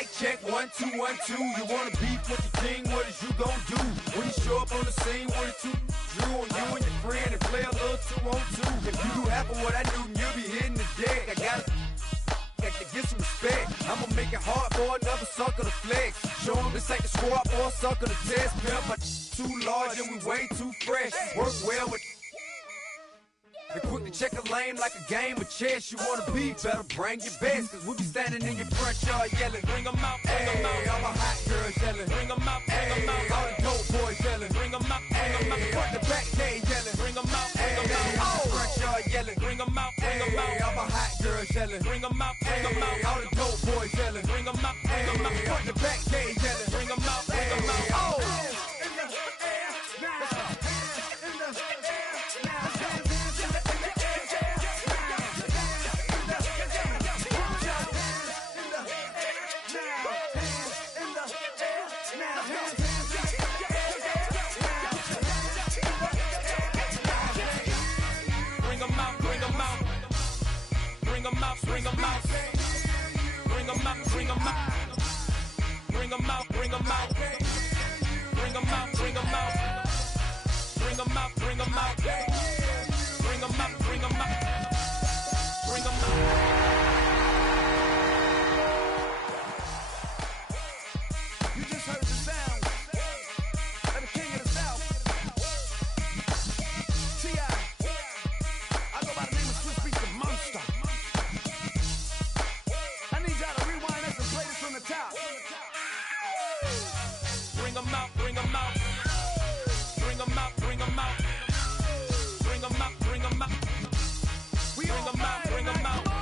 Mic check, 1, 2, 1, 2. You wanna beef with the king, what is you gon' do? When you show up on the scene with a two Drew on you and your friend and play a little 2-on-2. If you do half of what I do, you'll be hitting the deck. I gotta get some respect. I'ma make it hard for another sucker to flex. Show 'em this ain't the squad for a sucker to test. Pimp, my too large and we way too fresh. Work well with and quick to check a lane like a game of chess. You wanna be better, bring your best. Cause we be standing in your front yard yelling, bring 'em out, bring 'em out. All my hot girls yelling, bring 'em out, bring 'em out. All the dope boys yelling, bring 'em out, bring 'em out. Front the back cage yelling, bring 'em out, bring 'em out. All the front yard yelling, bring 'em out, bring 'em out. All my hot girls yelling, bring 'em out, bring 'em out. All the dope boys yelling, bring 'em out, bring 'em out. Front the back cage yelling, bring 'em out, bring 'em out. Oh! Bring 'em out, bring 'em out. Bring 'em out, bring 'em out. Bring 'em out, bring 'em out. Bring 'em out, bring 'em out. Bring 'em out, bring 'em out. Bring 'em out, bring 'em out. Bring 'em out. You just heard the sound of the king of the South. T.I. I go by the name of Swiss Beats, the monster. I need y'all to rewind this and play this from the top. Bring 'em out, bring 'em out. Bring 'em out, bring 'em out. Bring 'em out, bring 'em out. We Bring 'em out, bring 'em out.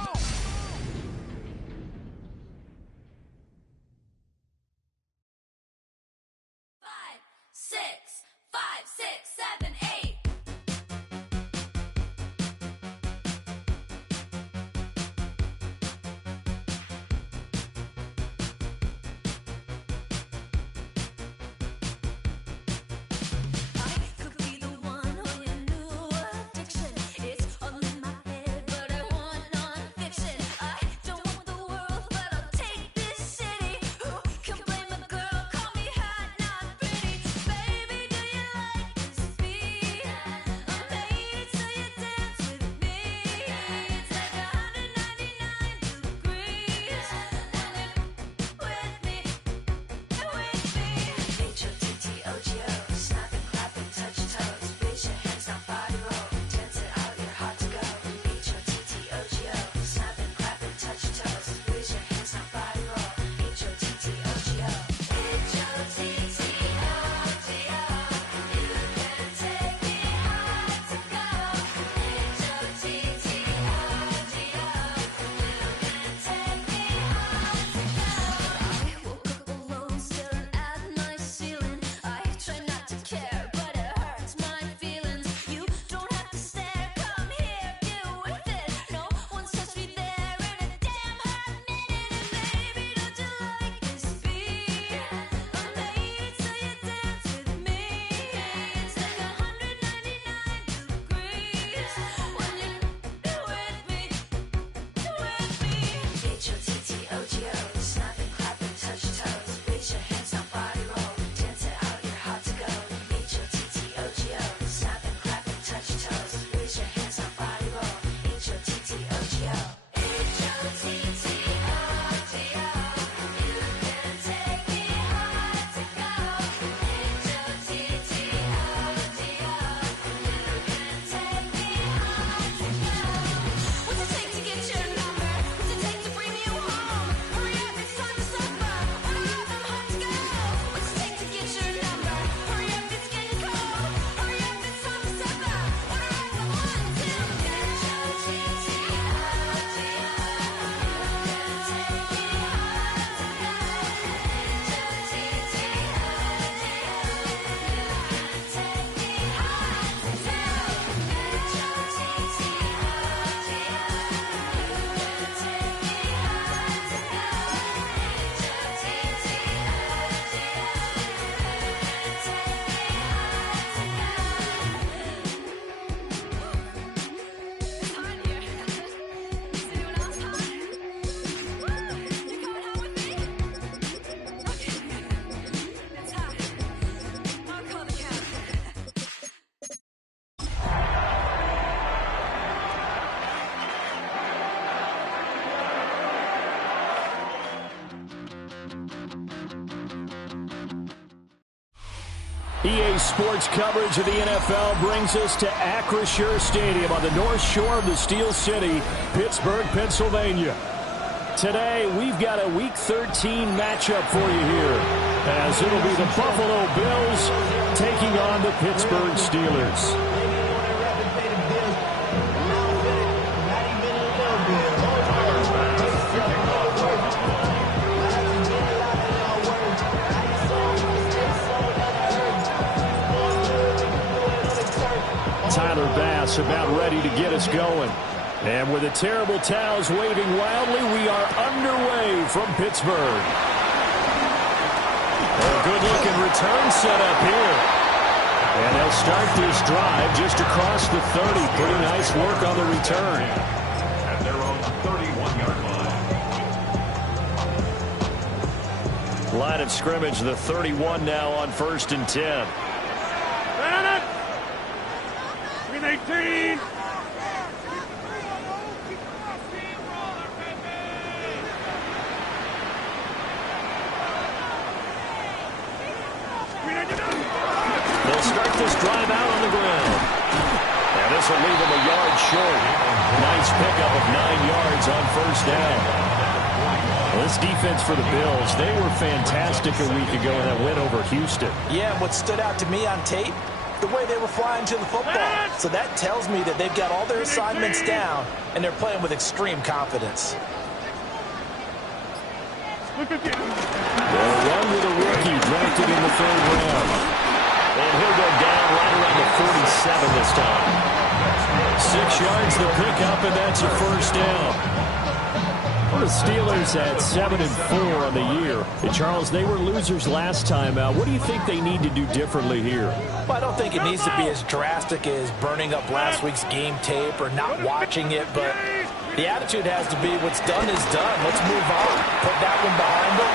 EA Sports coverage of the NFL brings us to Acrisure Stadium on the north shore of the Steel City, Pittsburgh, Pennsylvania. Today, we've got a Week 13 matchup for you here, as it'll be the Buffalo Bills taking on the Pittsburgh Steelers. Tyler Bass about ready to get us going. And with the terrible towels waving wildly, we are underway from Pittsburgh. A good-looking return set up here. And they'll start this drive just across the 30. Pretty nice work on the return. At their own 31-yard line. Line of scrimmage, the 31 now on 1st and 10. 18. They'll start this drive out on the ground. And this will leave them a yard short. Nice pickup of 9 yards on 1st down. Well, this defense for the Bills, they were fantastic a week ago in that win over Houston. Yeah, what stood out to me on tape, the way they were flying to the football. So that tells me that they've got all their assignments down, and they're playing with extreme confidence. They'll run with a rookie drafted in the 3rd round. And he'll go down right around the 47 this time. 6 yards the pickup, and that's a 1st down. Well, the Steelers at 7-4 on the year. And Charles, they were losers last time out. What do you think they need to do differently here? Well, I don't think it needs to be as drastic as burning up last week's game tape or not watching it, but the attitude has to be what's done is done. Let's move on. Put that one behind them,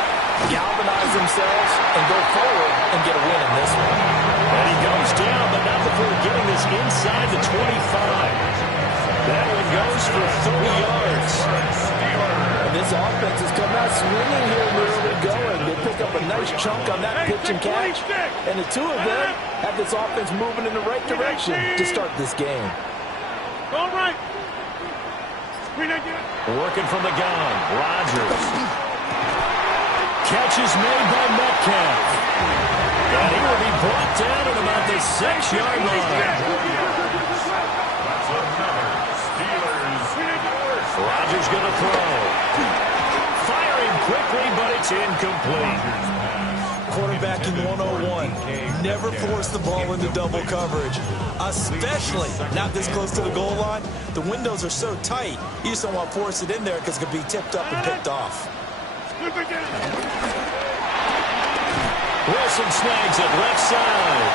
galvanize themselves, and go forward and get a win in this one. And he goes down, but not before getting this inside the 25. That one goes for 30 yards. And this offense has come out swinging here in the early going. They pick up a nice chunk on that pitch and catch. And the two of them have this offense moving in the right direction to start this game. All right. Working from the gun, Rodgers. Catch is made by Metcalf. And he will be brought down at about the 6-yard line. Rodgers going to throw. Firing quickly, but it's incomplete. Quarterbacking 101. Never force the ball into double coverage, especially not this close to the goal line. The windows are so tight, you just don't want to force it in there because it could be tipped up and picked off. Wilson snags it left side.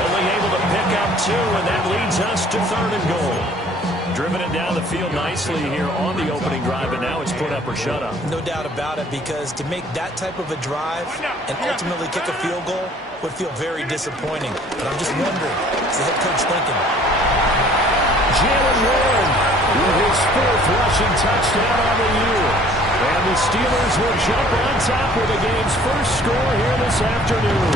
Only able to pick up 2, and that leads us to 3rd and goal. Driven it down the field nicely here on the opening drive, and now it's put up or shut up. No doubt about it, because to make that type of a drive and ultimately kick a field goal would feel very disappointing. But I'm just wondering, what's the head coach thinking? Jalen Warren with his 4th rushing touchdown on the year. And the Steelers will jump on top with the game's first score here this afternoon.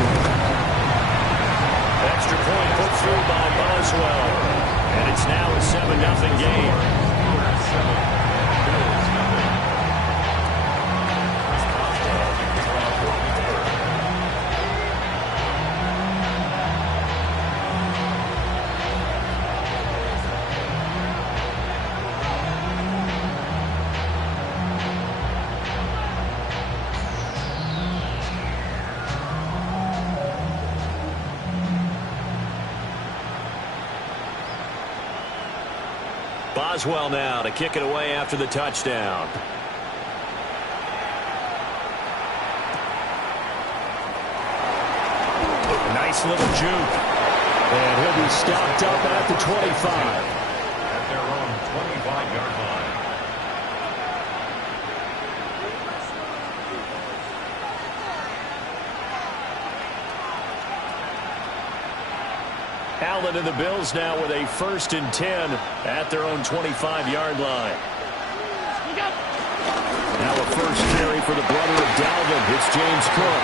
Extra point put through by Boswell. And it's now a 7-0 game. Boswell now to kick it away after the touchdown. Nice little juke. And he'll be stopped up at the 25. At their own 25-yard line. Allen and the Bills now with a 1st and 10 at their own 25-yard line. Now a first carry for the brother of Dalvin. It's James Cook.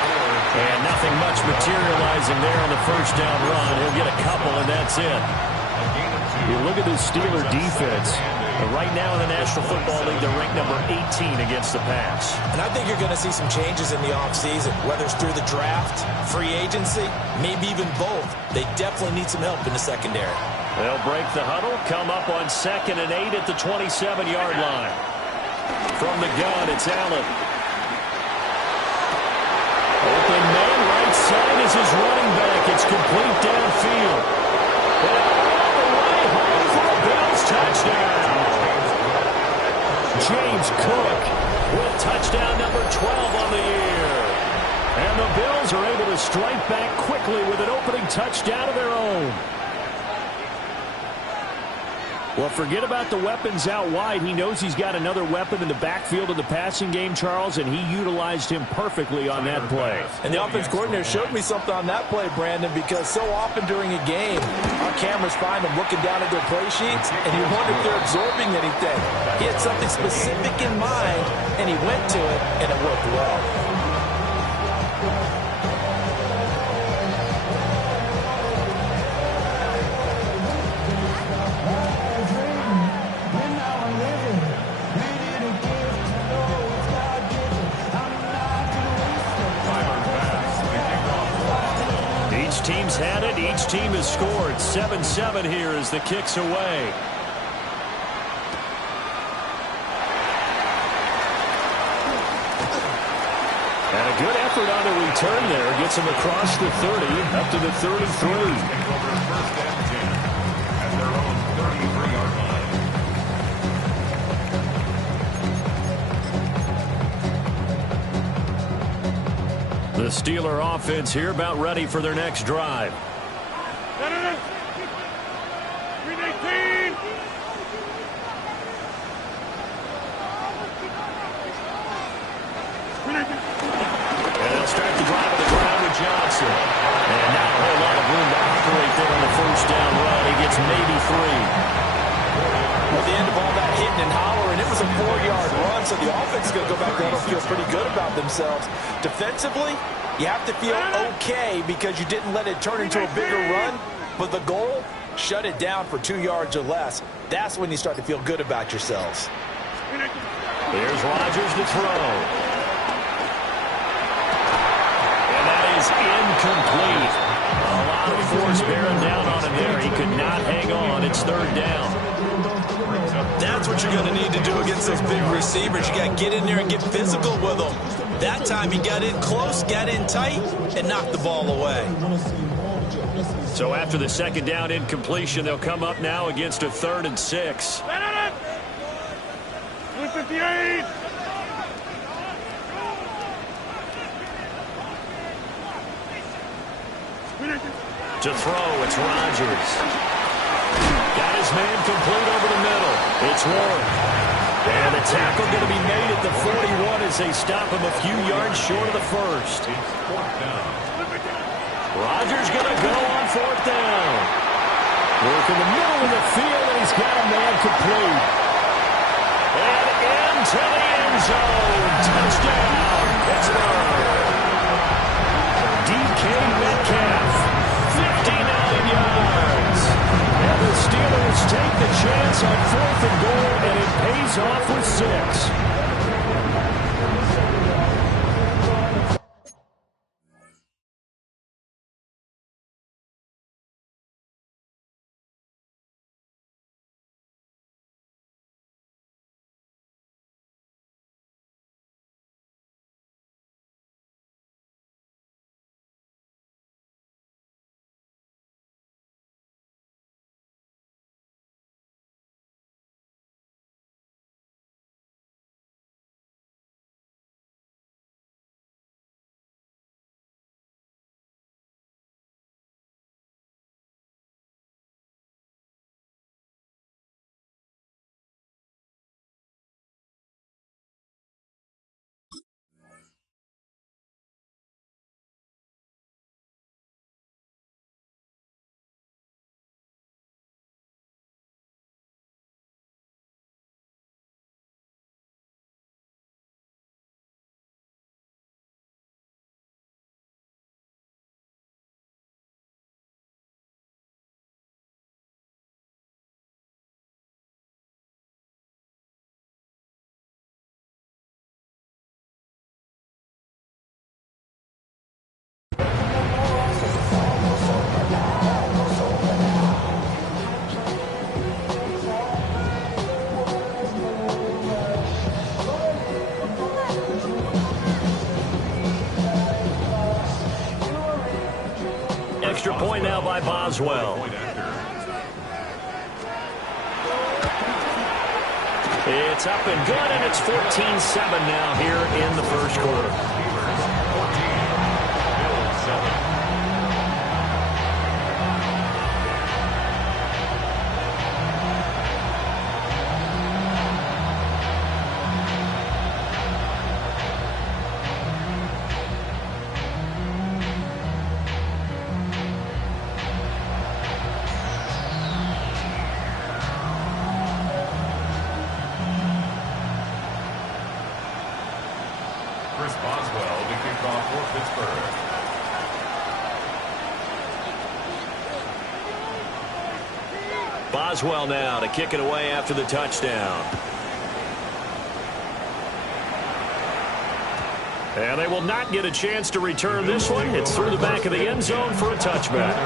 And nothing much materializing there on the first down run. He'll get a couple, and that's it. You look at this Steeler defense. Right now in the National Football League, they're ranked number 18 against the pass. And I think you're going to see some changes in the offseason, whether it's through the draft, free agency, maybe even both. They definitely need some help in the secondary. They'll break the huddle, come up on 2nd and 8 at the 27-yard line. From the gun, it's Allen. Open man, right side is his running back. It's complete downfield. All the way home for a Bills touchdown. James Cook with touchdown number 12 on the year. And the Bills are able to strike back quickly with an opening touchdown of their own. Well, forget about the weapons out wide. He knows he's got another weapon in the backfield of the passing game, Charles, and he utilized him perfectly on that play. And the offense coordinator showed me something on that play, Brandon, because so often during a game, our cameras find them looking down at their play sheets, and you wonder if they're absorbing anything. He had something specific in mind, and he went to it, and it worked well. Team's had it. Each team has scored. 7-7 here as the kick's away. And a good effort on the return there. Gets him across the 30, up to the 33. At their own 33-yard line. The Steeler offense here about ready for their next drive. And they'll start the drive on the ground with Johnson. And not a whole lot of room to operate there on the first down run. He gets maybe 3. At the end of all that hitting and hollering, it was a 4-yard run, so the offense is going to go back there and feel pretty good about themselves. Defensively, you have to feel okay because you didn't let it turn into a bigger run, but the goal, shut it down for 2 yards or less. That's when you start to feel good about yourselves. Here's Rodgers to throw. And that is incomplete. A lot of force bearing down on him there. He could not hang on. It's 3rd down. That's what you're going to need to do against those big receivers. You got to get in there and get physical with them. That time he got in close, got in tight, and knocked the ball away. So after the 2nd down incompletion, they'll come up now against a 3rd and 6. 58. To throw, it's Rodgers. Got his man complete over the middle. It's Warren. And the tackle going to be made at the 41 as they stop him a few yards short of the first. Rodgers going to go on 4th down. Work in the middle of the field, and he's got a man complete. And into the end zone. Touchdown, Pittsburgh. DK Metcalf, 59 yards. And the Steelers take the chance on 4th and goal, and it pays off with 6. now by Boswell. It's up and good, and it's 14-7 now here in the first quarter. 14, 7. Chris Boswell to kick off for Pittsburgh. Boswell now to kick it away after the touchdown. And they will not get a chance to return this one. It's through the back of the end zone for a touchback.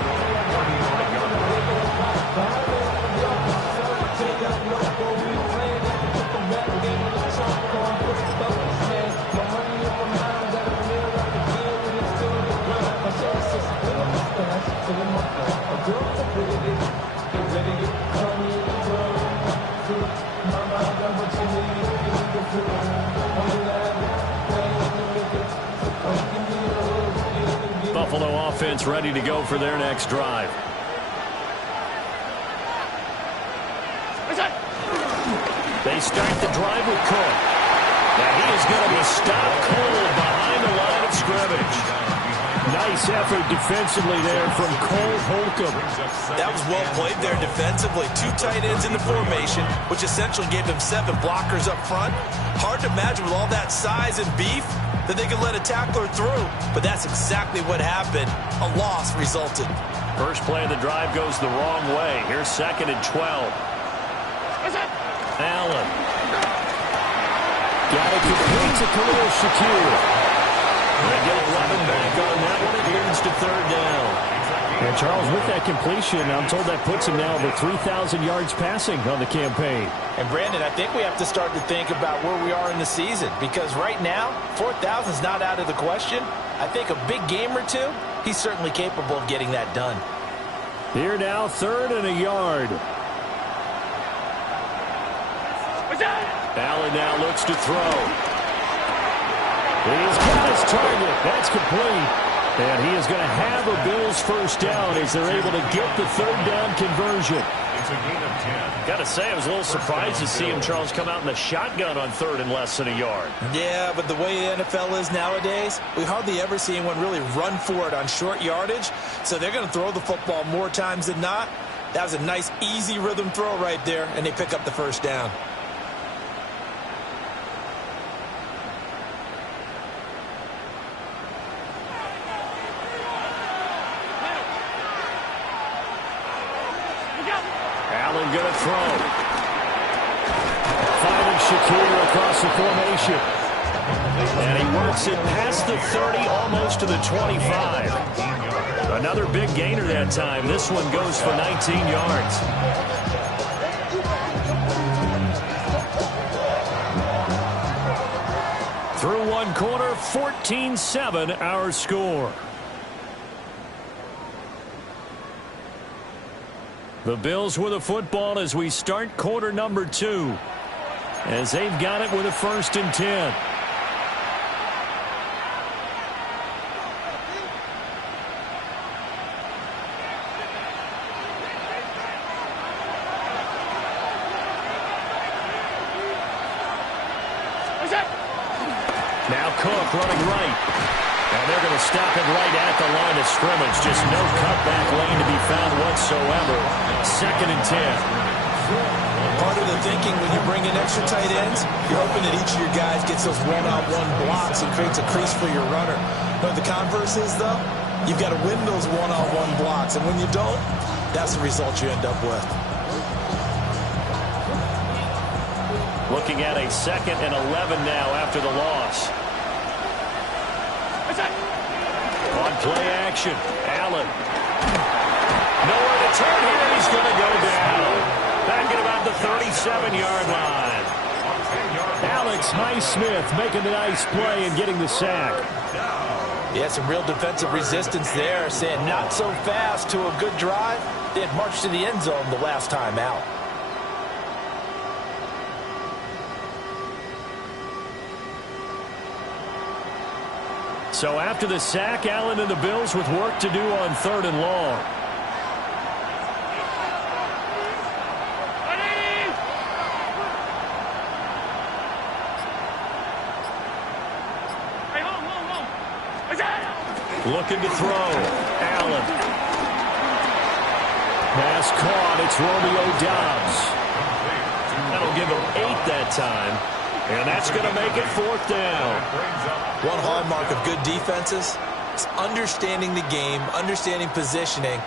Buffalo offense ready to go for their next drive. They start the drive with Cook. Now he is going to be stopped cold behind the line of scrimmage. Nice effort defensively there from Cole Holcomb. That was well played there defensively. 2 tight ends in the formation, which essentially gave them 7 blockers up front. Hard to imagine with all that size and beef that they could let a tackler through, but that's exactly what happened. A loss resulted. First play of the drive goes the wrong way. Here's 2nd and 12. Allen. Got it complete to Khalil Shakir. They get 11 back on that one. It leads to 3rd down. And Charles, with that completion, I'm told that puts him now over 3,000 yards passing on the campaign. And Brandon, I think we have to start to think about where we are in the season, because right now, 4,000 is not out of the question. I think a big game or two, he's certainly capable of getting that done. Here now, 3rd and a yard. Allen now looks to throw. He's got his target. That's complete. And he is going to have a Bills first down as they're able to get the 3rd down conversion. It's a gain of 10. Got to say, I was a little surprised to see him, Charles, come out in the shotgun on 3rd and less than a yard. Yeah, but the way the NFL is nowadays, we hardly ever see anyone really run for it on short yardage. So they're going to throw the football more times than not. That was a nice, easy rhythm throw right there, and they pick up the first down. Allen going to throw. Finding Shakir across the formation. And he works it past the 30, almost to the 25. Another big gainer that time. This one goes for 19 yards. Through one quarter, 14-7 our score. The Bills with a football as we start quarter number 2. As they've got it with a 1st and 10. Now Cook running right. And they're going to stop him right at the line of scrimmage. Just no cutback lane to be found whatsoever. 2nd and 10. Part of the thinking when you bring in extra tight ends, you're hoping that each of your guys gets those one-on-one blocks and creates a crease for your runner. But the converse is, though, you've got to win those one-on-one blocks. And when you don't, that's the result you end up with. Looking at a 2nd and 11 now after the loss. On play action, Allen. Nowhere to turn here. He's going to go down. Back at about the 37-yard line. Alex Highsmith making the nice play and getting the sack. Yeah, some real defensive resistance there, saying not so fast to a good drive. They had marched to the end zone the last time out. So after the sack, Allen and the Bills with work to do on 3rd and long. Looking to throw. Allen. Pass caught. It's Romeo Doubs. That'll give him 8 that time. And that's going to make it 4th down. One hallmark of good defenses is understanding the game, understanding positioning,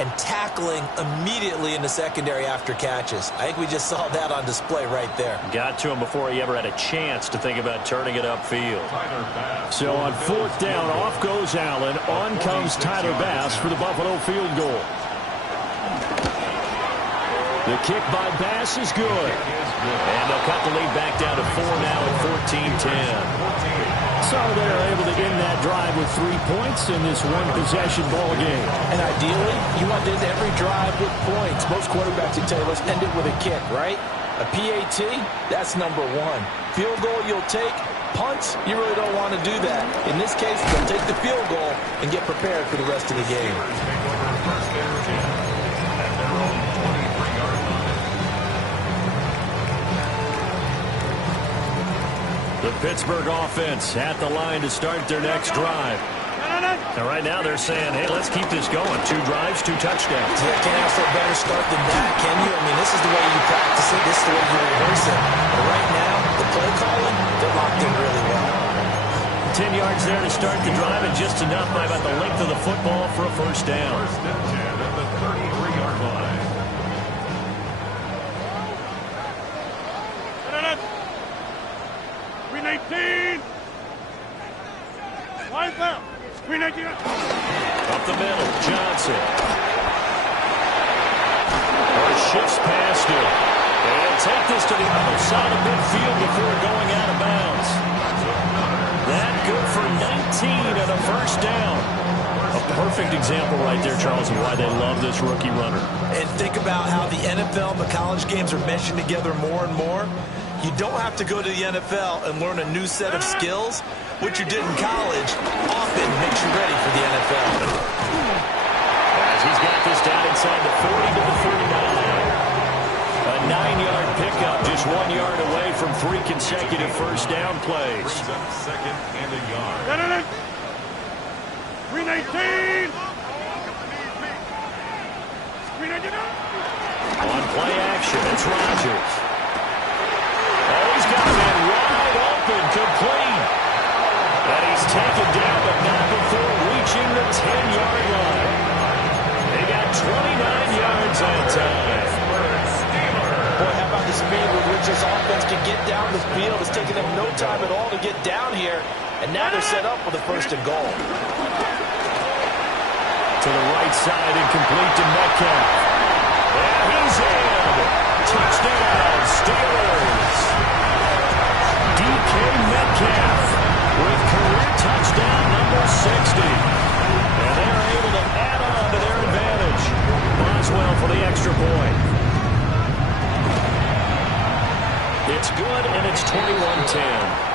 and tackling immediately in the secondary after catches. I think we just saw that on display right there. Got to him before he ever had a chance to think about turning it upfield. So on 4th down, off goes Allen. On comes Tyler Bass for the Buffalo field goal. The kick by Bass is good. And they'll cut the lead back down to 4 now at 14-10. So they're able to end that drive with 3 points in this one-possession ball game. And ideally, you want to end every drive with points. Most quarterbacks would tell you, let's end it with a kick, right? A PAT, that's number 1. Field goal you'll take. Punts, you really don't want to do that. In this case, they'll take the field goal and get prepared for the rest of the game. The Pittsburgh offense at the line to start their next drive. And right now they're saying, hey, let's keep this going. 2 drives, 2 touchdowns. Yeah, can't ask for a better start than that, can you? I mean, this is the way you practice it. This is the way you rehearse it. But right now, the play calling, they're locked in really well. 10 yards there to start the drive, and just enough by about the length of the football for a first down. First and 10 at the 33-yard line. Up the middle, Johnson. Or shifts past him. They'll take this to the other side of midfield before going out of bounds. That good for 19 and a first down. A perfect example right there, Charles, of why they love this rookie runner. And think about how the NFL and the college games are meshing together more and more. You don't have to go to the NFL and learn a new set of skills. What you did in college often makes you ready for the NFL. As he's got this down inside the 40 to the 39. A 9-yard pickup, just 1 yard away from 3 consecutive first down plays. Second and a yard. 319. On play action, it's Rodgers. Oh, he's got a man wide open, complete. And he's taken down, but not before reaching the 10-yard line. They got 29 yards that time. Boy, how about the speed with which this offense can get down the field? It's taken them no time at all to get down here. And now they're set up with a first and goal. To the right side and complete to Metcalf. And he's in. Touchdown, Steelers. DK Metcalf with career touchdown number 60. And they're able to add on to their advantage. Boswell for the extra point. It's good, and it's 21-10.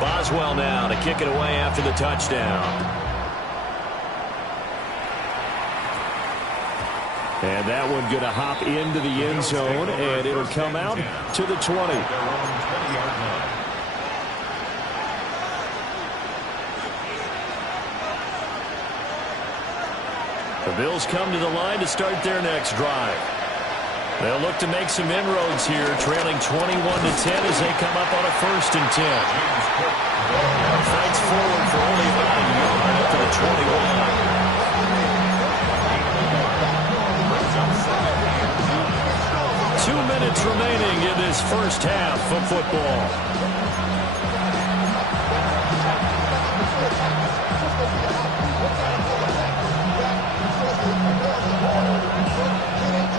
Boswell now to kick it away after the touchdown. And that one going to hop into the end zone, and it'll come out to the 20. The Bills come to the line to start their next drive. They'll look to make some inroads here, trailing 21-10 as they come up on a first and 10. Fights forward for only about a yard up to the 21. 2 minutes remaining in this first half of football.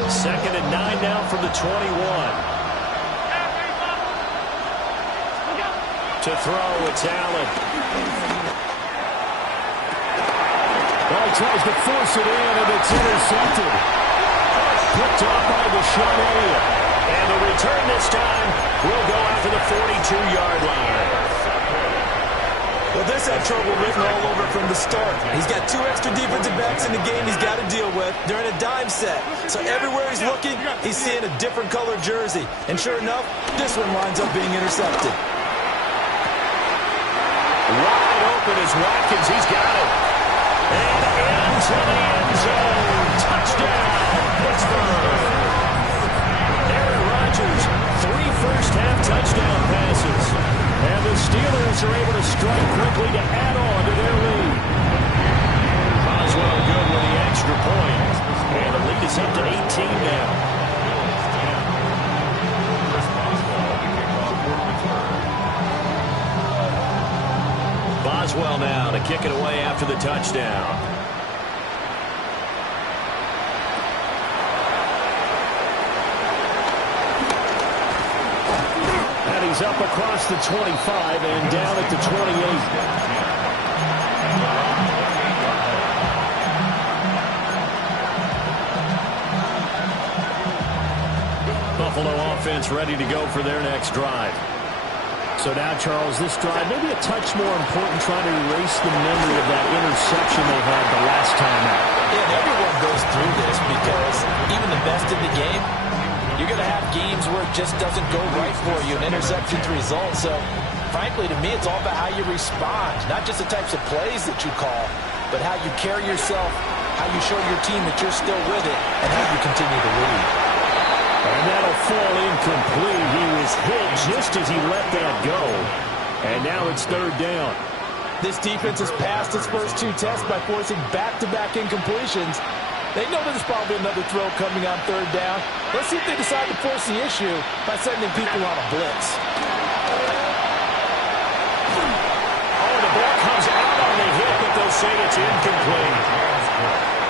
Second and 9 now from the 21. To throw, it's Allen. Well, he tries to force it in, and it's intercepted. Picked off by Deshaun Elliott. And the return this time will go out to the 42-yard line. Well, this had trouble written all over from the start. He's got 2 extra defensive backs in the game he's got to deal with. They're in a dime set. So everywhere he's looking, he's seeing a different color jersey. And sure enough, this one winds up being intercepted. Wide open is Watkins. He's got it. And into the end zone. Touchdown, Pittsburgh. Aaron Rodgers, 3 first-half touchdown passes. And the Steelers are able to strike quickly to add on to their lead. Boswell good with the extra point. And the lead is up to 18 now. Boswell now to kick it away after the touchdown. He's up across the 25 and down at the 28. Buffalo offense ready to go for their next drive. So now, Charles, this drive maybe a touch more important, trying to erase the memory of that interception they had the last time out. Yeah, and everyone goes through this because even the best in the game, you're going to have games where it just doesn't go right for you, and interceptions result. So, frankly, to me, it's all about how you respond, not just the types of plays that you call, but how you carry yourself, how you show your team that you're still with it, and how you continue to lead. And that'll fall incomplete. He was hit just as he let that go. And now it's third down. This defense has passed its first 2 tests by forcing back-to-back incompletions. They know there's probably another throw coming on third down. Let's see if they decide to force the issue by sending people on a blitz. Oh, the ball comes out on the hit, but they'll say it's incomplete.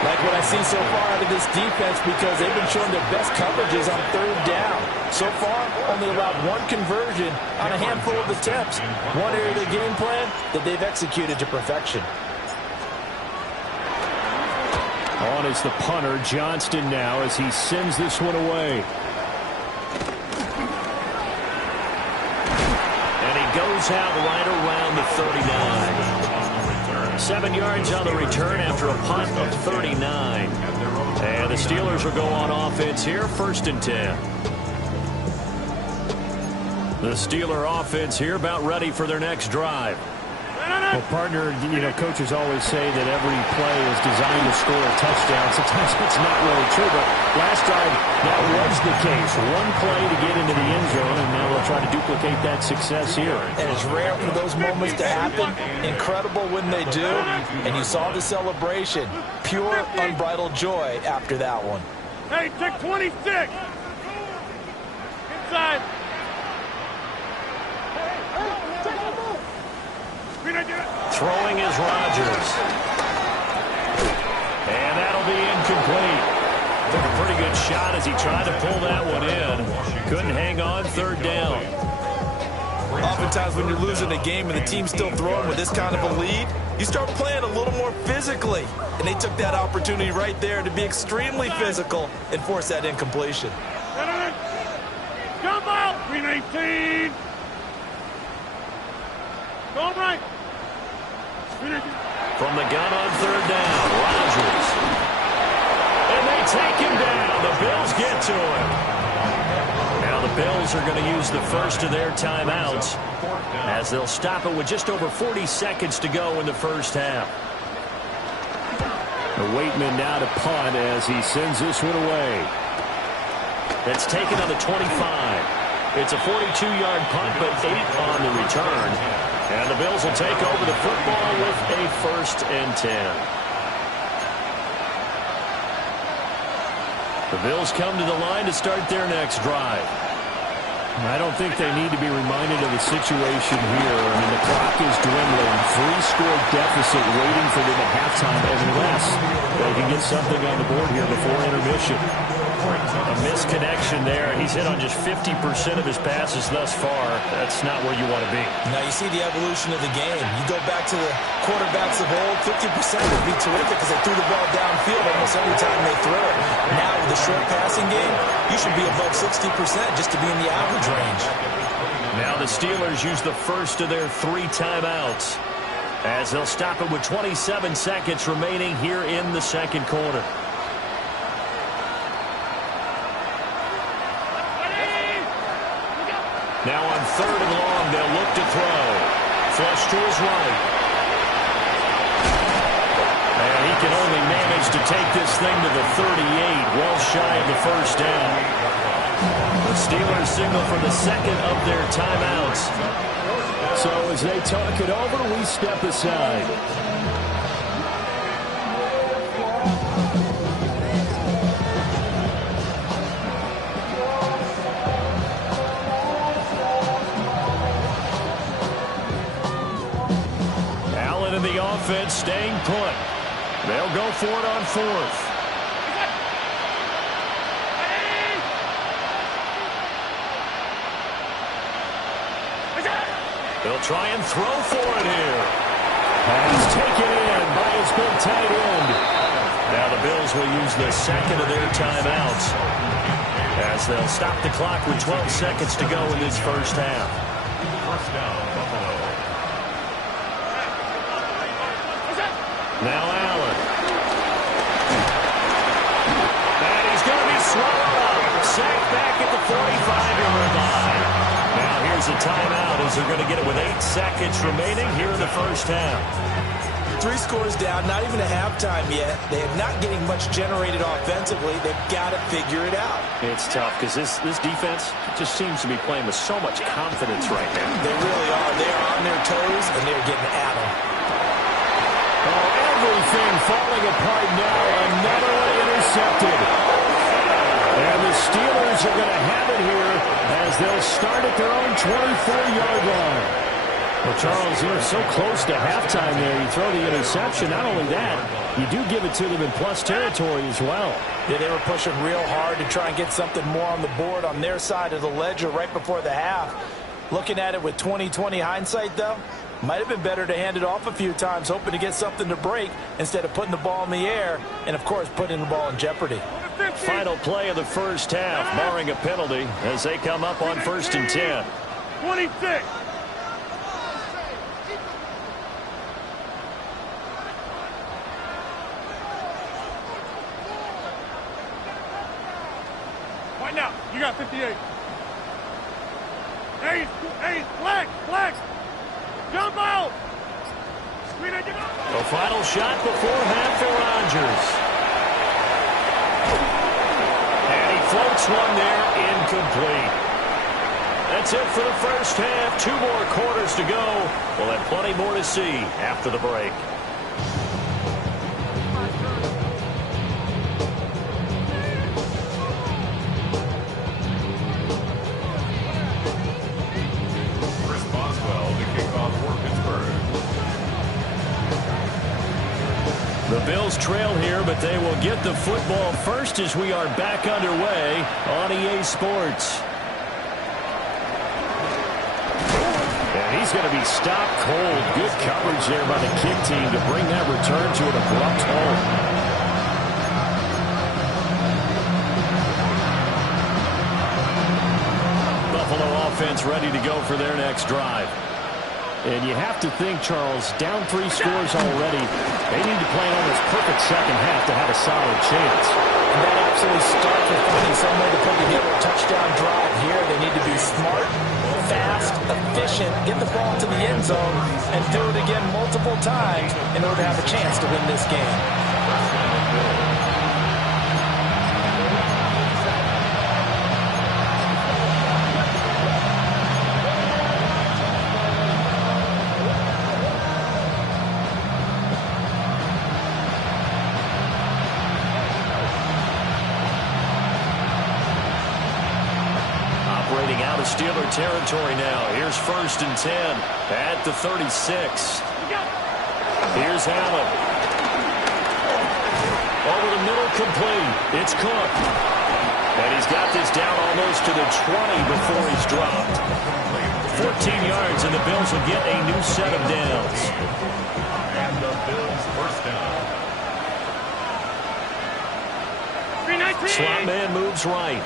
Like what I see so far out of this defense, because they've been showing their best coverages on third down. So far, only allowed 1 conversion on a handful of attempts. One area of the game plan that they've executed to perfection. On is the punter, Johnston, now as he sends this one away. And he goes out right around the 39. 7 yards on the return after a punt of 39. And the Steelers will go on offense here, 1st and 10. The Steeler offense here about ready for their next drive. Well, partner, coaches always say that every play is designed to score a touchdown. Sometimes it's not really true, but last drive, that was the case. 1 play to get into the end zone, and now they'll try to duplicate that success here. And it's rare for those moments to happen. Incredible when they do. And you saw the celebration. Pure, unbridled joy after that one. Hey, check 26. Inside. Throwing is Rodgers. And that'll be incomplete. Took a pretty good shot as he tried to pull that one in. Couldn't hang on, third down. Oftentimes when you're losing a game and the team's still throwing with this kind of a lead, you start playing a little more physically. And they took that opportunity right there to be extremely physical and force that incompletion. Jump out, 319. Go right. From the gun on third down, Rodgers. And they take him down. The Bills get to him. Now the Bills are going to use the first of their timeouts as they'll stop it with just over 40 seconds to go in the first half. The Waitman now to punt as he sends this one away. That's taken on the 25. It's a 42-yard punt, but 8 on the return. And the Bills will take over the football with a 1st and 10. The Bills come to the line to start their next drive. I don't think they need to be reminded of the situation here. I mean, the clock is dwindling. 3-score deficit waiting for them at halftime unless they can get something on the board here before intermission. A misconnection there. He's hit on just 50% of his passes thus far. That's not where you want to be. Now you see the evolution of the game. You go back to the quarterbacks of old, 50% would be terrific because they threw the ball downfield almost every time they throw it. Now with the short passing game, you should be above 60% just to be in the average range. Now the Steelers use the first of their 3 timeouts as they'll stop it with 27 seconds remaining here in the second quarter. Now on 3rd and long, they'll look to throw. Flush to his right. And he can only manage to take this thing to the 38, well shy of the first down. The Steelers signal for the second of their timeouts. So as they talk it over, we step aside. Allen in the offense staying put. They'll go for it on 4th. They'll try and throw for it here. And he's taken in by his big tight end. Now the Bills will use the second of their timeouts as they'll stop the clock with 12 seconds to go in this first half. First down, Buffalo. Now Allen. And he's going to be swallowed up. Sacked back at the 45-yard line. Now here's a timeout as they're going to get it with 8 seconds remaining here in the first half. 3 scores down, not even a halftime yet. They're not getting much generated offensively. They've got to figure it out. It's tough because this defense just seems to be playing with so much confidence right now. They really are. They're on their toes, and they're getting at them. Oh, everything falling apart now. Another one intercepted. And the Steelers are going to have it here as they'll start at their own 24-yard line. Well, Charles, you're so close to halftime there. You throw the interception. Not only that, you do give it to them in plus territory as well. Yeah, they were pushing real hard to try and get something more on the board on their side of the ledger right before the half. Looking at it with 20/20 hindsight, though, might have been better to hand it off a few times, hoping to get something to break instead of putting the ball in the air and, of course, putting the ball in jeopardy. Final play of the first half, barring a penalty, as they come up on 1st and 10. 26. Right now, you got 58. Hey, flex. Jump out. The final shot before half for Rodgers. And he floats one there, incomplete. That's it for the first half. 2 more quarters to go. We'll have plenty more to see after the break. Chris Boswell to kick off for Pittsburgh. The Bills trail here, but they will get the football first as we are back underway on EA Sports. And he's going to be stopped cold. Good coverage there by the kick team to bring that return to an abrupt halt. Buffalo offense ready to go for their next drive. And you have to think, Charles, down 3 scores already. They need to play an almost perfect second half to have a solid chance. And that absolutely starts with finding some way to put together a touchdown drive here. They need to be smart, fast, efficient, get the ball to the end zone, and do it again multiple times in order to have a chance to win this game. into Steeler territory now. Here's 1st and 10 at the 36. Here's Allen. Over the middle, complete. It's Cook. And he's got this down almost to the 20 before he's dropped. 14 yards, and the Bills will get a new set of downs. And the Bills first down. Slot man moves right.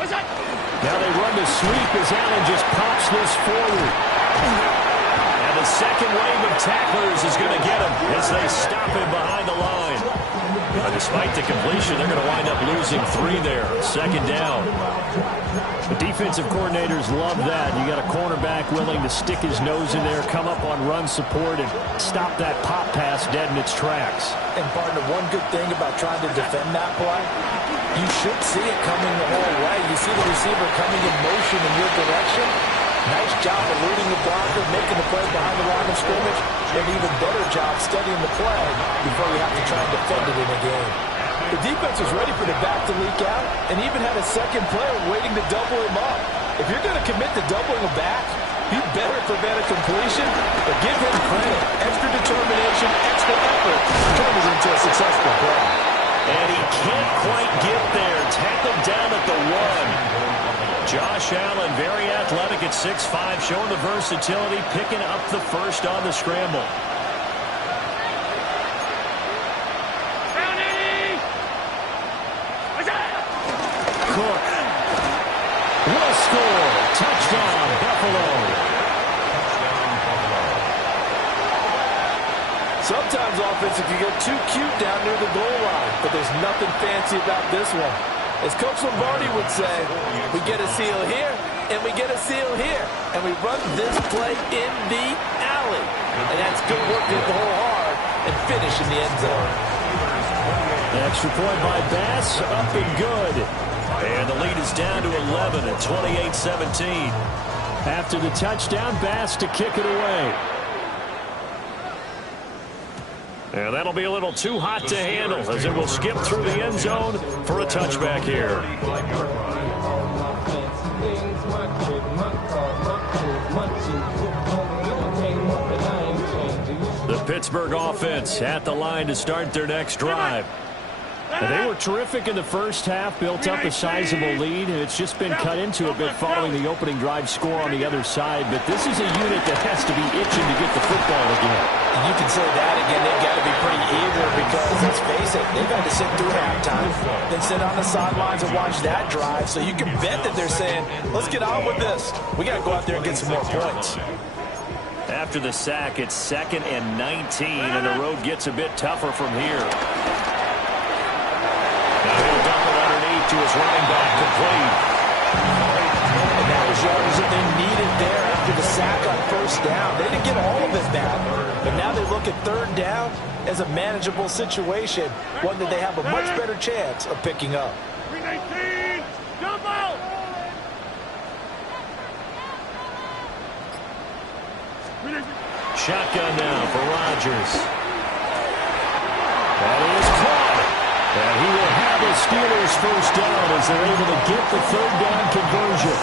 Now they run the sweep as Allen just pops this forward. And the second wave of tacklers is going to get him as they stop him behind the line. But despite the completion, they're going to wind up losing 3 there. 2nd down. The defensive coordinators love that. You got a cornerback willing to stick his nose in there, come up on run support, and stop that pop pass dead in its tracks. And, partner, one good thing about trying to defend that play, you should see it coming the whole way. You see the receiver coming in motion in your direction. Nice job eluding the blocker, making the play behind the line of scrimmage, and even better job studying the play before you have to try and defend it in a game. The defense was ready for the back to leak out and even had a second player waiting to double him up. If you're going to commit to doubling a back, you better prevent a completion, but give him credit. Extra determination, extra effort turned it into a successful play. And he can't quite get there. Tackled down at the 1. Josh Allen, very athletic at 6'5", showing the versatility, picking up the first on the scramble. Cook will score. Touchdown, Buffalo. Sometimes offenses can get too cute down near the goal line, but there's nothing fancy about this one. As Coach Lombardi would say, we get a seal here, and we get a seal here, and we run this play in the alley. And that's good work to hit the hole hard and finish in the end zone. Extra point by Bass, up and good. And the lead is down to 11 at 28-17. After the touchdown, Bass to kick it away. And that'll be a little too hot to handle as it will skip through the end zone for a touchback here. The Pittsburgh offense at the line to start their next drive. And they were terrific in the first half, built up a sizable lead, and it's just been cut into a bit following the opening drive score on the other side. But this is a unit that has to be itching to get the football again. And you can say that again, they've got to be pretty eager because, let's face it, they've had to sit through halftime, then sit on the sidelines and watch that drive. So you can bet that they're saying, let's get on with this. We got to go out there and get some more points. After the sack, it's 2nd and 19, and the road gets a bit tougher from here. Now he'll dump it underneath to his running back, complete. And that was yardage that they needed there after the sack on 1st down. They didn't get all of it back, but now they look at 3rd down as a manageable situation, one that they have a much better chance of picking up. 319, jump out! Shotgun now for Rodgers. That is caught. And he will have the Steelers first down as they're able to get the 3rd down conversion.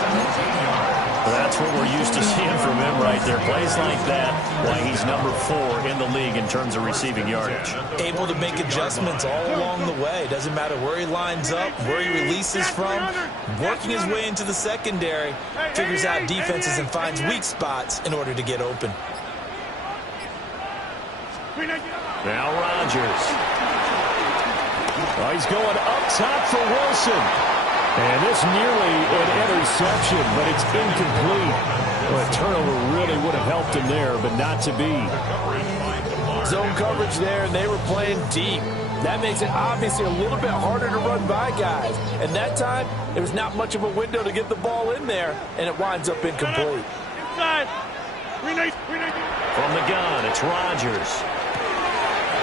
That's what we're used to seeing from him right there. Plays like that, why he's number 4 in the league in terms of receiving yardage. Able to make adjustments all along the way. Doesn't matter where he lines up, where he releases from. Working his way into the secondary, figures out defenses and finds weak spots in order to get open. Now Rodgers. Oh, he's going up top for Wilson. And this nearly an interception, but it's incomplete. Well, a turnover really would have helped him there, but not to be. Zone coverage there, and they were playing deep. That makes it obviously a little bit harder to run by guys. And that time, there was not much of a window to get the ball in there, and it winds up incomplete. Inside. From the gun, it's Rodgers.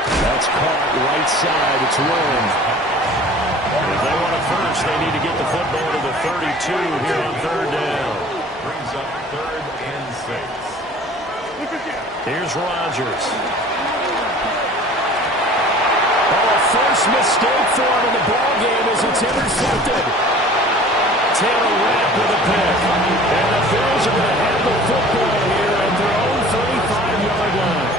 That's caught right side. It's Warren. If they want it first, they need to get the football to the 32 here on 3rd down. Brings up 3rd and 6. Here's Rodgers. Oh, a first mistake for him in the ball game as it's intercepted. Montana Rat with a pick. And the Bills are going to have the football here at their own 35-yard line.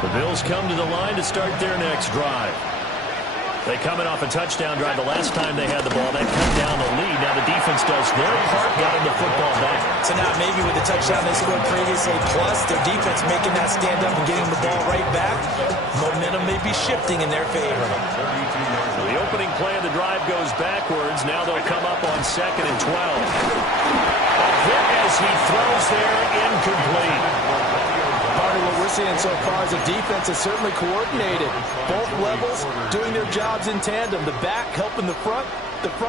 The Bills come to the line to start their next drive. They coming off a touchdown drive the last time they had the ball. That cut down the lead. Now the defense does their part, getting the football back. So now maybe with the touchdown they scored previously, plus their defense making that stand up and getting the ball right back, momentum may be shifting in their favor. The opening play of the drive goes backwards. Now they'll come up on 2nd and 12. A hit as he throws there, incomplete. Part of what we're seeing so far is the defense is certainly coordinated. Both levels doing their jobs in tandem. The back helping the front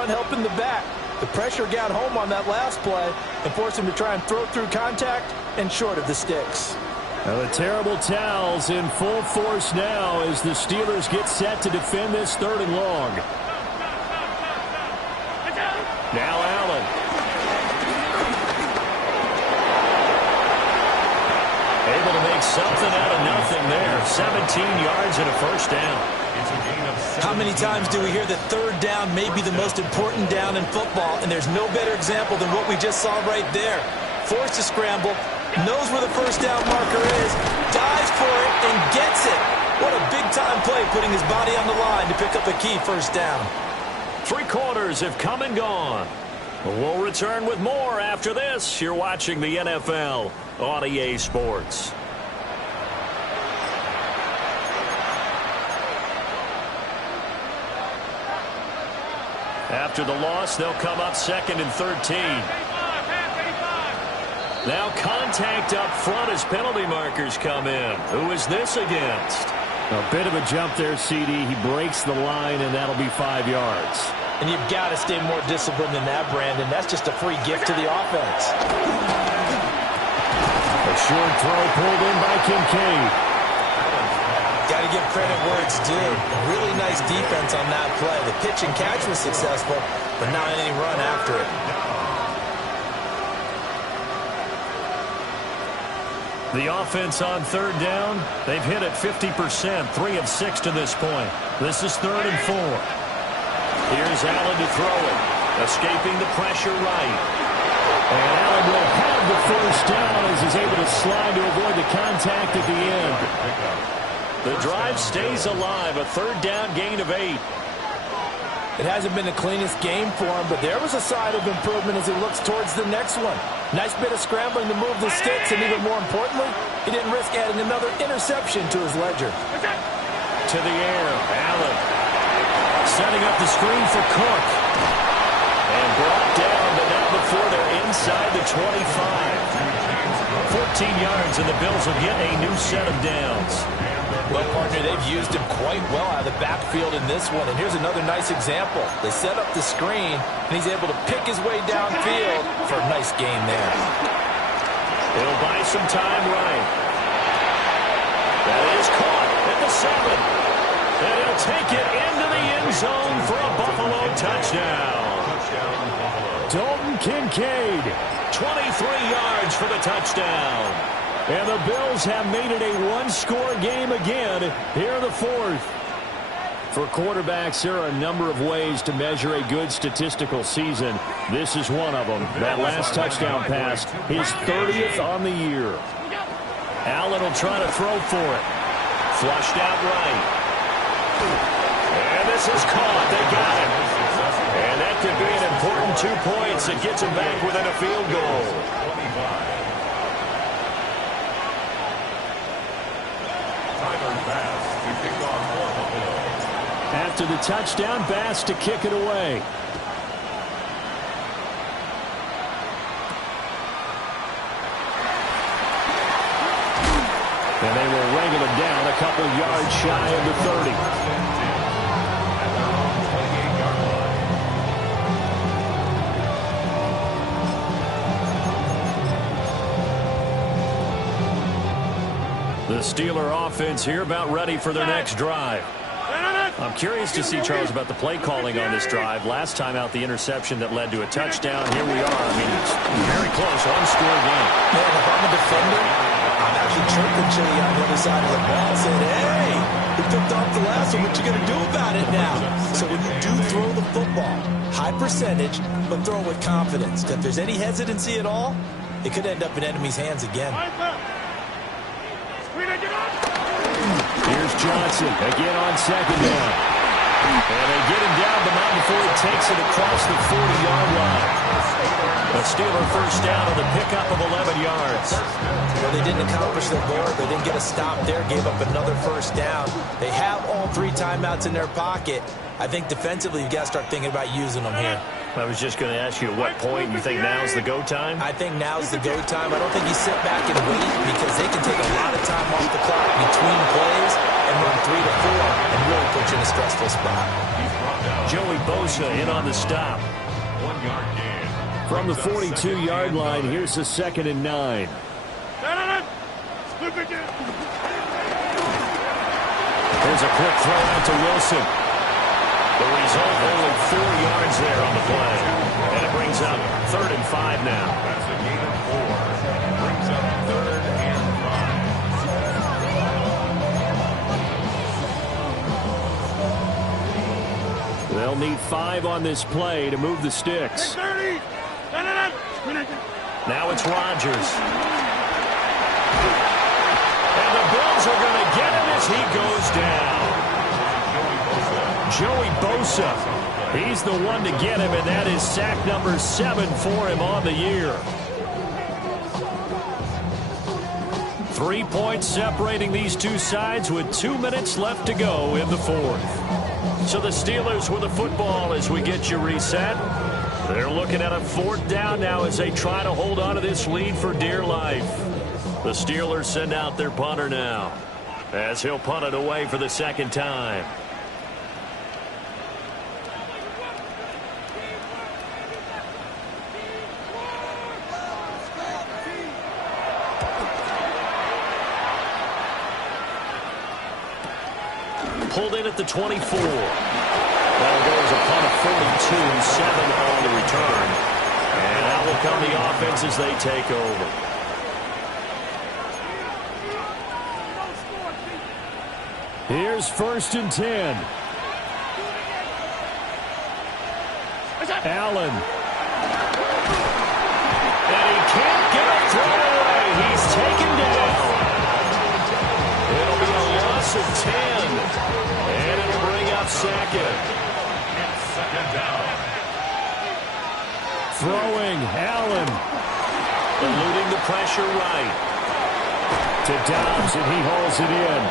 helping the back. The pressure got home on that last play and forced him to try and throw through contact and short of the sticks. Now the terrible towels in full force now as the Steelers get set to defend this 3rd and long. Now Allen. Able to make something out of nothing there. 17 yards and a first down. How many times do we hear that 3rd down may be the most important down in football, and there's no better example than what we just saw right there. Forced to scramble, knows where the first down marker is, dives for it, and gets it. What a big-time play, putting his body on the line to pick up a key first down. 3 quarters have come and gone. We'll return with more after this. You're watching the NFL on EA Sports. After the loss, they'll come up 2nd and 13. Now contact up front as penalty markers come in. Who is this against? A bit of a jump there, CD. He breaks the line, and that'll be 5 yards. And you've got to stay more disciplined than that, Brandon. That's just a free gift to the offense. A short throw pulled in by Kincaid. Got to give credit where it's due. Really nice defense on that play. The pitch and catch was successful, but not any run after it. The offense on 3rd down, they've hit it 50%, 3 of 6 to this point. This is 3rd and 4. Here's Allen to throw it. Escaping the pressure right. And Allen will have the first down as he's able to slide to avoid the contact at the end. The drive stays alive. A 3rd down gain of 8. It hasn't been the cleanest game for him, but there was a sign of improvement as he looks towards the next one. Nice bit of scrambling to move the sticks, and even more importantly, he didn't risk adding another interception to his ledger. To the air, Allen. Setting up the screen for Cook. And brought down, but not before they're inside the 25. 14 yards, and the Bills will get a new set of downs. Well, partner, they've used him quite well out of the backfield in this one. And here's another nice example. They set up the screen, and he's able to pick his way downfield for a nice gain there. He'll buy some time right. That is caught at the 7. And he'll take it into the end zone for a Buffalo touchdown. Dalton Kincaid, 23 yards for the touchdown. And the Bills have made it a one-score game again here in the 4th. For quarterbacks, there are a number of ways to measure a good statistical season. This is one of them. That last touchdown pass, his 30th on the year. Allen will try to throw for it. Flushed out right. And this is caught. They got it. And that could be an important 2 points that gets him back within a field goal. After the touchdown, Bass to kick it away. And they will wrangle him down a couple yards shy of the 30. The Steeler offense here about ready for their next drive. I'm curious to see, Charles, about the play calling on this drive. Last time out, the interception that led to a touchdown. Here we are. I mean, it's very close, one-score game. Man, if I'm a defender, I'm actually chirping Chili on the other side of the ball, saying, hey, He picked off the last one. What you going to do about it now? So when you do throw the football, high percentage, but throw it with confidence. If there's any hesitancy at all, it could end up in enemy's hands again. Here's Johnson again on second down. And they get him down, but not before he takes it across the 40-yard line. A Steeler first down on the pickup of 11 yards. Well, they didn't accomplish their goal. They didn't get a stop there, gave up another first down. They have all 3 timeouts in their pocket. I think defensively you've got to start thinking about using them here. I was just going to ask you at what point you think now's the go time? I think now's the go time. I don't think you sit back and wait because they can take a lot of time off the clock between plays and run 3 to 4 and really put you in a stressful spot. Joey Bosa in on the stop. 1 yard gain. From the 42-yard line, here's a 2nd and 9. There's a quick throw out to Wilson. The result, only 4 yards there on the play. And it brings up 3rd and 5 now. That's a gain of 4. Brings up 3rd and 5. They'll need 5 on this play to move the sticks. Now it's Rodgers. And the Bills are going to get him as he goes down. Joey Bosa. He's the one to get him, and that is sack number 7 for him on the year. 3 points separating these two sides with 2 minutes left to go in the 4th. So the Steelers with the football as we get you reset. They're looking at a 4th down now as they try to hold on to this lead for dear life. The Steelers send out their punter now as he'll punt it away for the 2nd time. Pulled in at the 24. Well, goes a punt of 42, 7 on the return. And out will come the offense as they take over. Here's 1st and 10. Allen. And he can't get a throw away. He's taken down. It'll be a loss of 10. And it'll bring up 2nd. Throwing, Allen. Eluding the pressure right. To Dobbs, and he hauls it in.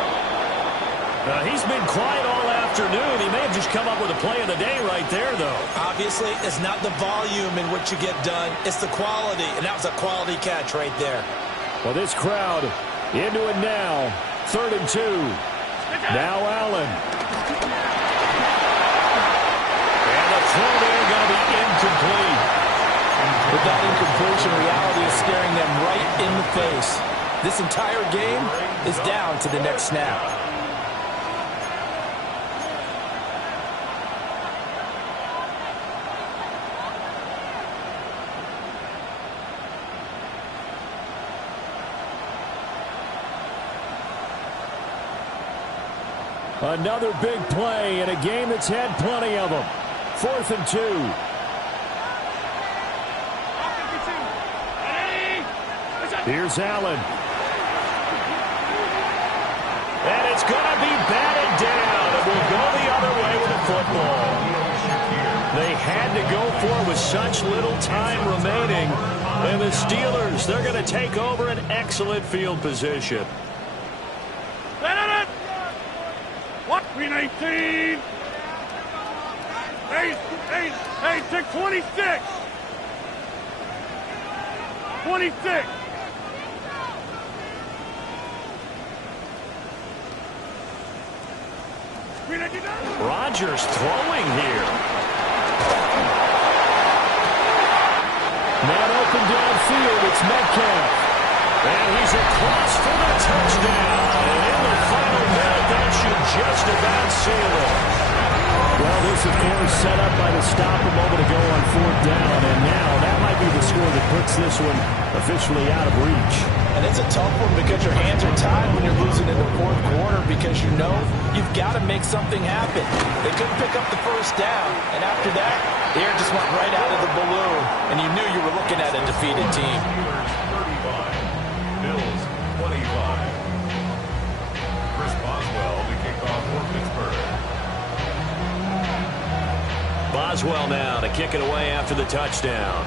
He's been quiet all afternoon. He may have just come up with a play of the day right there, though. Obviously, it's not the volume in what you get done. It's the quality, and that was a quality catch right there. Well, this crowd into it now. 3rd and 2. Now Allen. And the throw there going to be incomplete. With that incompletion, reality is staring them right in the face. This entire game is down to the next snap. Another big play in a game that's had plenty of them. 4th and 2. Here's Allen. And it's going to be batted down. And we'll go the other way with the football. They had to go for it with such little time remaining. And the Steelers, they're going to take over an excellent field position. Green 18. Hey, 26. 26. Rodgers throwing here. Man open downfield, it's Metcalf. And he's across for the touchdown. And in the final minute, that should just about seal it. Well, this, of course, set up by the stop a moment ago on 4th down, and now that might be the score that puts this one officially out of reach. And it's a tough one because your hands are tied when you're losing in the 4th quarter because you know you've got to make something happen. They couldn't pick up the first down, and after that, the air just went right out of the balloon, and you knew you were looking at a defeated team. Bills 25. Chris Boswell to kick off for Pittsburgh. Boswell now to kick it away after the touchdown.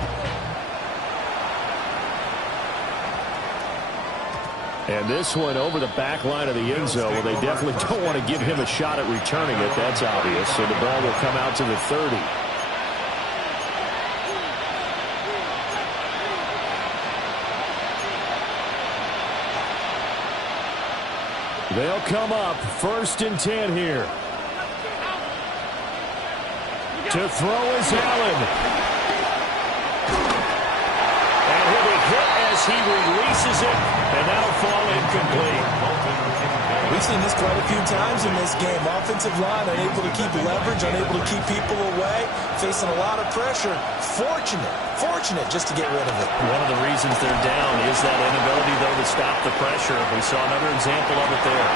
And this one over the back line of the end zone. Well, they definitely don't want to give him a shot at returning it. That's obvious. So the ball will come out to the 30. They'll come up 1st and 10 here. To throw is Allen. And he'll be hit as he releases it, and that'll fall incomplete. We've seen this quite a few times in this game. Offensive line unable to keep leverage, unable to keep people away, facing a lot of pressure. Fortunate just to get rid of it. One of the reasons they're down is that inability, though, to stop the pressure. We saw another example of it there.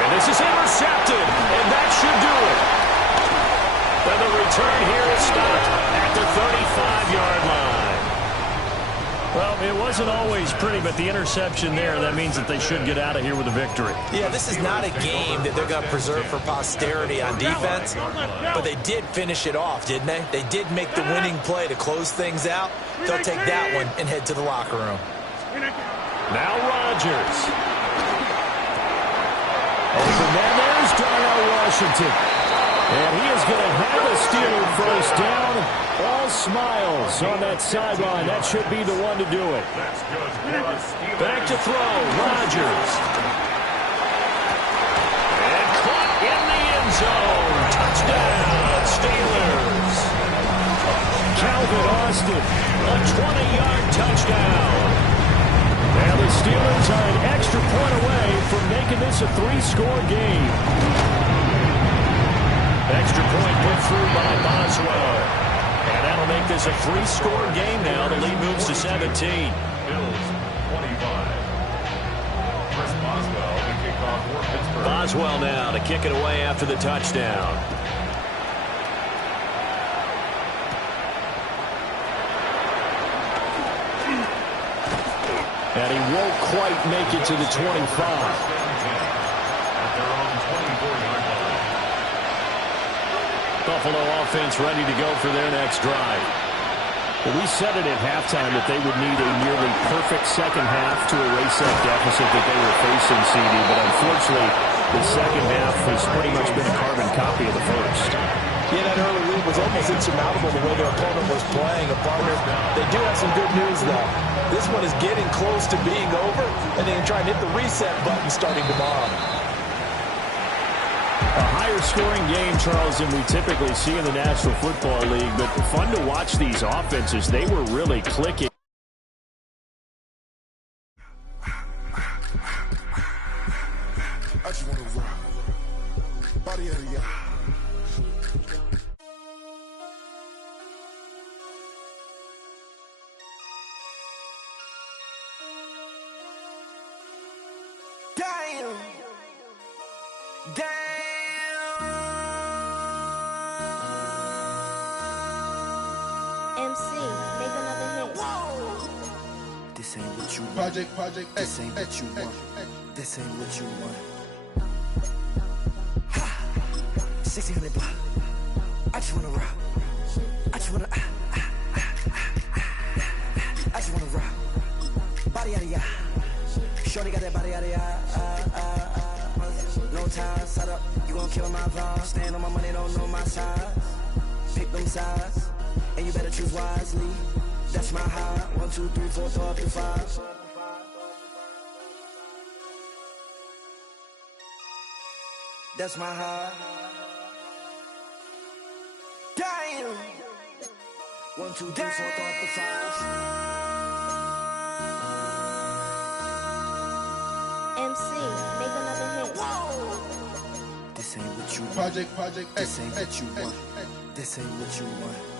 And this is intercepted, and that should do it. And the return here is stopped at the 35-yard line. Well, it wasn't always pretty, but the interception there, that means that they should get out of here with a victory. Yeah, this is not a game that they're going to preserve for posterity on defense, but they did finish it off, didn't they? They did make the winning play to close things out. They'll take that one and head to the locker room. Now Rodgers. Open man, there's Darnell Washington. And he is going to have a Steeler first down. All smiles on that sideline. That should be the one to do it. Back to throw, Rodgers. And caught in the end zone. Touchdown, Steelers. Calvin Austin, a 20-yard touchdown. And the Steelers are an extra point away from making this a 3-score game. Extra point put through by Boswell. And that'll make this a 3-score game now. The lead moves to 17. Bills 25. Chris Boswell to kick off for Pittsburgh. Boswell now to kick it away after the touchdown. And he won't quite make it to the 25. Buffalo offense ready to go for their next drive. Well, we said it at halftime that they would need a nearly perfect second half to erase that deficit that they were facing, CD, but unfortunately, the second half has pretty much been a carbon copy of the first. Yeah, that early lead was almost insurmountable the way their opponent was playing. They do have some good news, though. This one is getting close to being over, and they can try and hit the reset button starting tomorrow. A higher scoring game, Charles, than we typically see in the National Football League, but fun to watch these offenses. They were really clicking. I just want to rock. Body area. Damn. MC, make another hit. This ain't what you want. Project. This ain't what you want. This ain't what you want. 1600 block. I just wanna rock. I just wanna. I just wanna rock. Body out of ya. Shorty got that body out of ya. No time, set up. You gon' kill my vibe. Stand on my money, don't know my size. Pick them sides, and you better choose wisely. That's my high. 1, 2, 3, 4, 5. That's my high. Damn. 1, 2, 3, 4, 5. MC, make another hit. This This ain't what you want. Project, This ain't what you want. This ain't what you want.